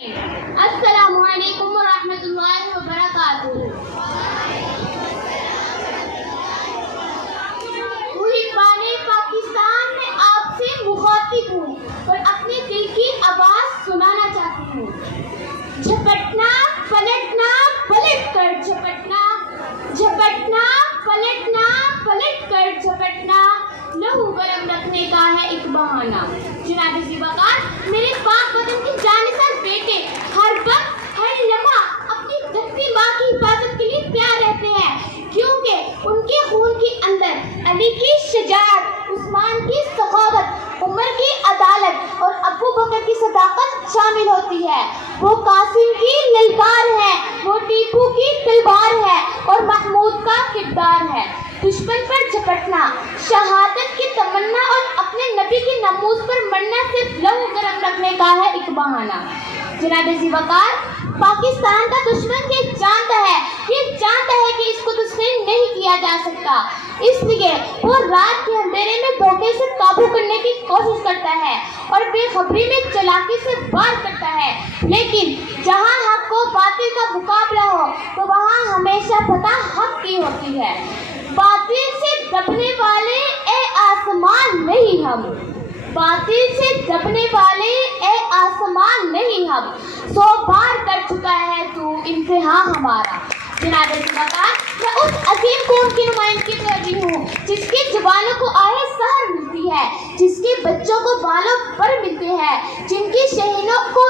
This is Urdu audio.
السلام علیکم ورحمۃ اللہ وبرکاتہ۔ محبان پاکستان، میں آپ سے مخاطب ہوں اور اپنے دل کی آواز سنانا چاہتی ہوں۔ جھپٹنا پلٹنا پلٹ کر جھپٹنا، جھپٹنا پلٹنا پلٹ کر جھپٹنا، لہو گرم رکھنے کا ہے ایک بہانہ۔ جناب ذیوقار، میرے پاک وطن کے جانثار بیٹے ہر وقت ہر لمحہ اپنی دھرتی ماں کی حفاظت کے لیے تیار رہتے ہیں، کیونکہ ان کے خون کے اندر علی کی شجاعت، عثمان کی سخاوت، عمر کی عدالت اور ابو بکر کی صداقت شامل ہوتی ہے۔ وہ قاسم کی للکار ہے، وہ ٹیپو کی تلوار ہے اور محمود کا کردار ہے۔ دشمن پر جھپٹنا، شہادت کی تمنا اور اپنے نبی کی ناموس پر مرنا صرف لہو گرم رکھنے کا ہے ایک بہانہ۔ جناب ذیوقار، پاکستان کا دشمن یہ جانتا ہے کہ اس کو تسلیم نہیں کیا جا سکتا، اس لیے وہ رات کے اندھیرے میں دھوکے سے قابو کرنے کی کوشش کرتا ہے اور بے خبری میں چالاکی سے وار کرتا ہے، لیکن جہاں حق و باطل کا مقابلہ ہو تو وہاں ہمیشہ فتح حق کی ہوتی ہے۔ باطل سے دبنے والے اے آسمان نہیں ہم، باطل سے دبنے والے اے آسمان نہیں ہم، 100 بار کر چکا ہے تو امتحان ہمارا۔ جناب ذیوقار، میں اس عظیم قوم کی نمائندگی کر رہی ہوں جس کے جوانوں کو آہ سحر ملتی ہے، جس کے بچوں کو بالوں پر ملتے ہیں، جن کی شہینوں کو